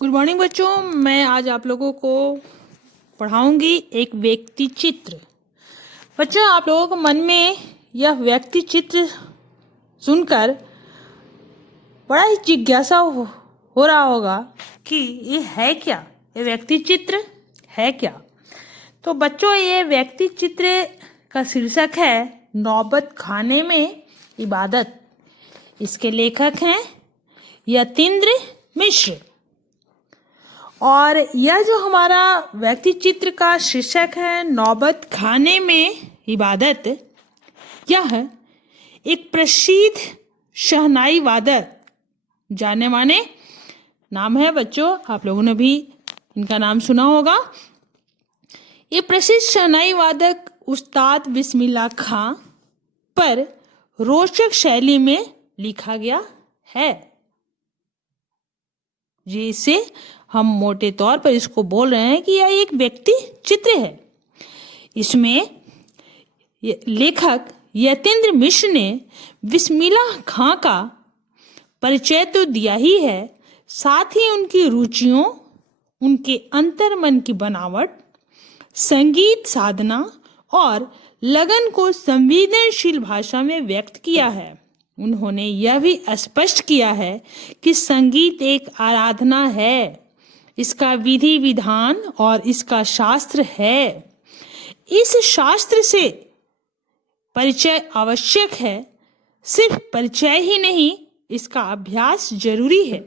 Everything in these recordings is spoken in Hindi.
गुड मॉर्निंग बच्चों। मैं आज आप लोगों को पढ़ाऊंगी एक व्यक्ति चित्र। बच्चों, आप लोगों के मन में यह व्यक्ति चित्र सुनकर बड़ा ही जिज्ञासा हो रहा होगा कि ये है क्या, ये व्यक्ति चित्र है क्या। तो बच्चों, ये व्यक्ति चित्र का शीर्षक है नौबत खाने में इबादत। इसके लेखक हैं यतीन्द्र मिश्र। और यह जो हमारा व्यक्ति चित्र का शीर्षक है नौबत खाने में इबादत, यह एक प्रसिद्ध शहनाई वादक, जाने माने नाम है बच्चों, आप लोगों ने भी इनका नाम सुना होगा। ये प्रसिद्ध शहनाई वादक उस्ताद बिस्मिल्लाह खां पर रोचक शैली में लिखा गया है, जिसे हम मोटे तौर पर इसको बोल रहे हैं कि यह एक व्यक्ति चित्र है। इसमें लेखक यतीन्द्र मिश्र ने बिस्मिल्लाह खां का परिचय तो दिया ही है, साथ ही उनकी रुचियों, उनके अंतर्मन की बनावट, संगीत साधना और लगन को संवेदनशील भाषा में व्यक्त किया है। उन्होंने यह भी स्पष्ट किया है कि संगीत एक आराधना है, इसका विधि विधान और इसका शास्त्र है। इस शास्त्र से परिचय आवश्यक है, सिर्फ परिचय ही नहीं, इसका अभ्यास जरूरी है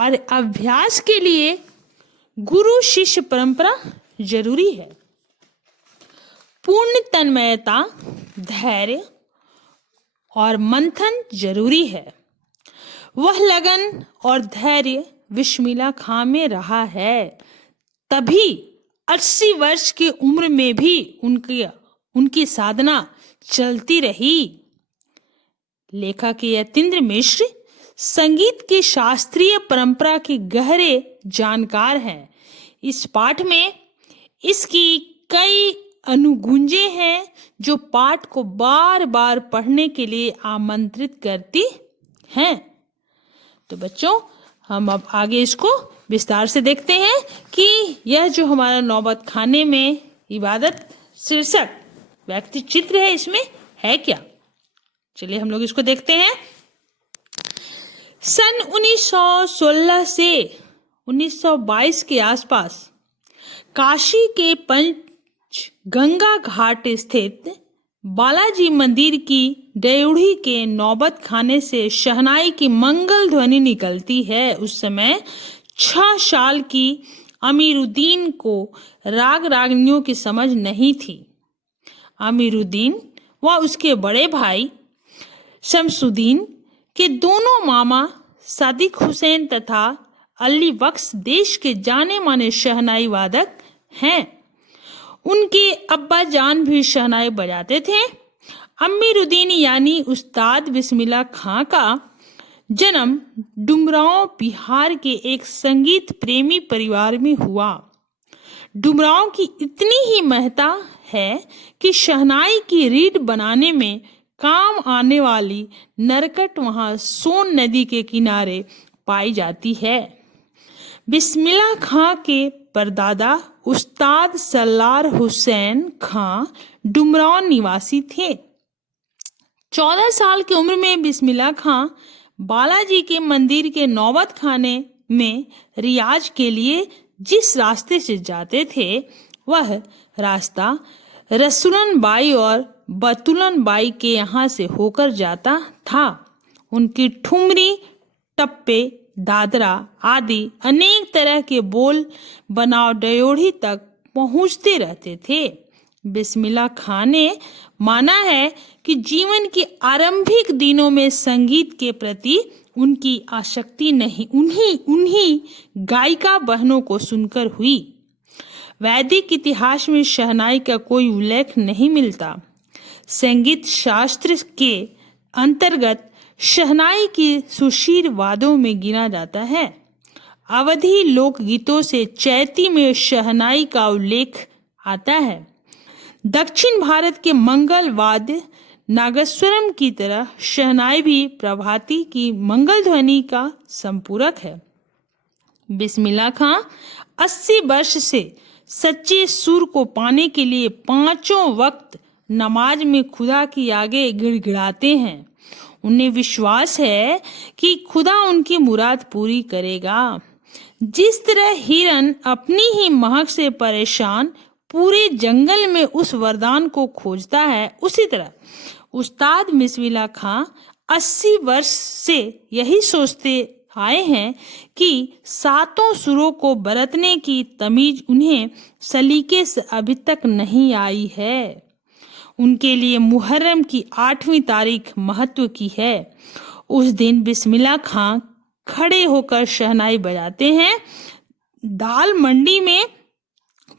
और अभ्यास के लिए गुरु शिष्य परंपरा जरूरी है। पूर्ण तन्मयता, धैर्य और मंथन जरूरी है। वह लगन और धैर्य बिस्मिल्लाह खां में रहा है, तभी 80 वर्ष की उम्र में भी उनकी साधना चलती रही। लेखक यतीन्द्र मिश्र संगीत की शास्त्रीय परंपरा के गहरे जानकार हैं। इस पाठ में इसकी कई अनुगुंजें हैं जो पाठ को बार बार पढ़ने के लिए आमंत्रित करती हैं। तो बच्चों, हम अब आगे इसको विस्तार से देखते हैं कि यह जो हमारा नौबत खाने में इबादत शीर्षक व्यक्ति चित्र है, इसमें है क्या। चलिए हम लोग इसको देखते हैं। सन 1916 से 1922 के आसपास काशी के पंचगंगा घाट स्थित बालाजी मंदिर की ड्योढ़ी के नौबत खाने से शहनाई की मंगल ध्वनि निकलती है। उस समय 6 साल की अमीरुद्दीन को राग रागनियों की समझ नहीं थी। अमीरुद्दीन व उसके बड़े भाई शमसुद्दीन के दोनों मामा सादिक हुसैन तथा अली बख्श देश के जाने माने शहनाई वादक हैं। उनके अब्बा जान भी शहनाई बजाते थे। अमीरुद्दीन यानी उस्ताद बिस्मिल्लाह खां का जन्म डुमरांव बिहार के एक संगीत प्रेमी परिवार में हुआ। डुमरांव की इतनी ही महत्ता है कि शहनाई की रीड बनाने में काम आने वाली नरकट वहां सोन नदी के किनारे पाई जाती है। बिस्मिल्लाह खां के परदादा उस्ताद सल्लार हुसैन खां डुमरांव निवासी थे। 14 साल की उम्र में बिस्मिल्लाह खां बालाजी के मंदिर के नौबत खाने में रियाज के लिए जिस रास्ते से जाते थे, वह रास्ता रसूलन बाई और बतुलन बाई के यहाँ से होकर जाता था। उनकी ठुमरी, टप्पे, दादरा आदि अनेक तरह के बोल बनाव ड्योढ़ी तक पहुंचते रहते थे। बिस्मिल्लाह खां ने माना है कि जीवन के आरंभिक दिनों में संगीत के प्रति उनकी आसक्ति नहीं उन्हीं गायिका बहनों को सुनकर हुई। वैदिक इतिहास में शहनाई का कोई उल्लेख नहीं मिलता। संगीत शास्त्र के अंतर्गत शहनाई की सुशील वादों में गिना जाता है। अवधी लोकगीतों से चैती में शहनाई का उल्लेख आता है। दक्षिण भारत के मंगल वाद्य नागस्वरम की तरह शहनाई भी प्रभाती की मंगल ध्वनि का संपूरक है। बिस्मिल्लाह खां 80 वर्ष से सच्चे सुर को पाने के लिए पांचों वक्त नमाज में खुदा की आगे गिड़गिड़ाते हैं। उन्हें विश्वास है कि खुदा उनकी मुराद पूरी करेगा। जिस तरह हिरन अपनी ही महक से परेशान पूरे जंगल में उस वरदान को खोजता है, उसी तरह उस्ताद बिस्मिल्लाह खां 80 वर्ष से यही सोचते आए हैं कि सातों सुरों को बरतने की तमीज उन्हें सलीके से अभी तक नहीं आई है। उनके लिए मुहर्रम की 8वीं तारीख महत्व की है। उस दिन बिस्मिल्लाह खां खड़े होकर शहनाई बजाते हैं। दाल मंडी में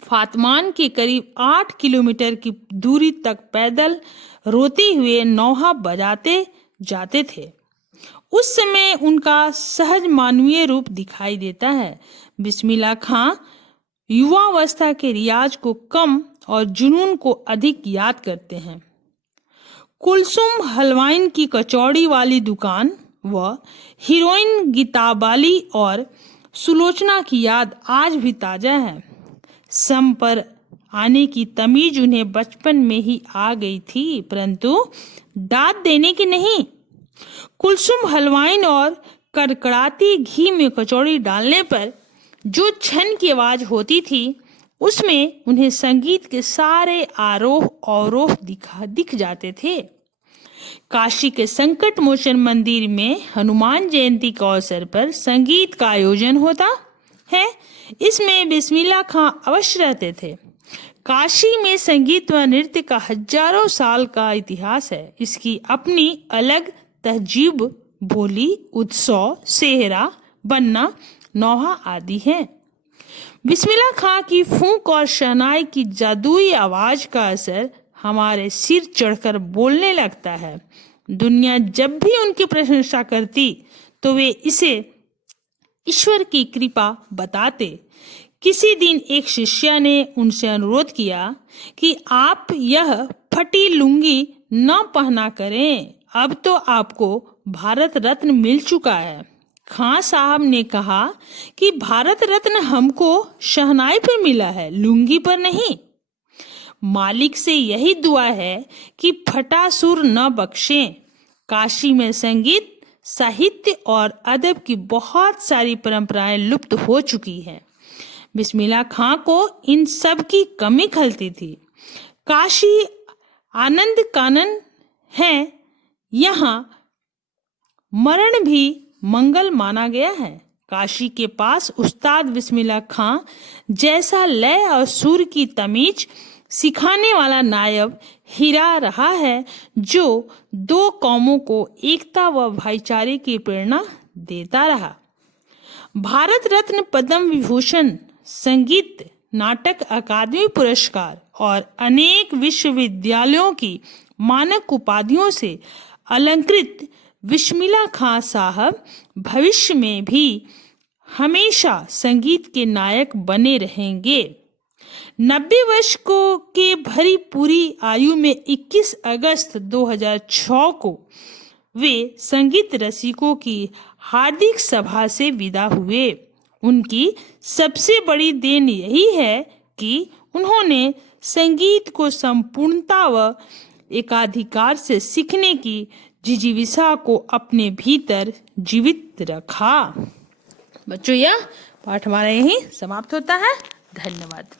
फातमान के करीब 8 किलोमीटर की दूरी तक पैदल रोते हुए नौहा बजाते जाते थे। उस समय उनका सहज मानवीय रूप दिखाई देता है। बिस्मिल्लाह खां युवावस्था के रियाज को कम और जुनून को अधिक याद करते हैं। कुलसुम हलवाइन की कचौड़ी वाली दुकान व हीरोइन गीताबाली और सुलोचना की याद आज भी ताजा है। सम पर आने की तमीज उन्हें बचपन में ही आ गई थी, परंतु दाद देने की नहीं। कुलसुम हलवाइन और कड़कड़ाती घी में कचौड़ी डालने पर जो छन की आवाज होती थी, उसमें उन्हें संगीत के सारे आरोह अवरोह दिख जाते थे। काशी के संकट मोचन मंदिर में हनुमान जयंती के अवसर पर संगीत का आयोजन होता है। इसमें बिस्मिल्लाह खां अवश्य रहते थे। काशी में संगीत व नृत्य का हजारों साल का इतिहास है। इसकी अपनी अलग तहजीब, बोली, उत्सव, सेहरा, बन्ना, नौहा आदि हैं। बिस्मिल्लाह खां की फूंक और शहनाई की जादुई आवाज का असर हमारे सिर चढ़कर बोलने लगता है। दुनिया जब भी उनकी प्रशंसा करती तो वे इसे ईश्वर की कृपा बताते। किसी दिन एक शिष्य ने उनसे अनुरोध किया कि आप यह फटी लुंगी न पहना करें, अब तो आपको भारत रत्न मिल चुका है। खां साहब ने कहा कि भारत रत्न हमको शहनाई पर मिला है, लुंगी पर नहीं। मालिक से यही दुआ है कि फटा सुर न बख्शें। काशी में संगीत, साहित्य और अदब की बहुत सारी परंपराएं लुप्त हो चुकी हैं। बिस्मिल्लाह खां को इन सब की कमी खलती थी। काशी आनंद कानन है, यहाँ मरण भी मंगल माना गया है। काशी के पास उस्ताद बिस्मिल्लाह खां जैसा लय और सुर की तमीज सिखाने वाला नायब हीरा रहा है, जो दो कौमों को एकता व भाईचारे की प्रेरणा देता रहा। भारत रत्न, पद्म विभूषण, संगीत नाटक अकादमी पुरस्कार और अनेक विश्वविद्यालयों की मानक उपाधियों से अलंकृत बिस्मिल्लाह खां साहब भविष्य में भी हमेशा संगीत के नायक बने रहेंगे। 90 वर्ष को के भरी पूरी आयु में 21 अगस्त 2006 को वे संगीत रसिकों की हार्दिक सभा से विदा हुए। उनकी सबसे बड़ी देन यही है कि उन्होंने संगीत को संपूर्णता व एकाधिकार से सीखने की जिजीविषा को अपने भीतर जीवित रखा। बच्चों, यह पाठ हमारा यहीं समाप्त होता है। धन्यवाद।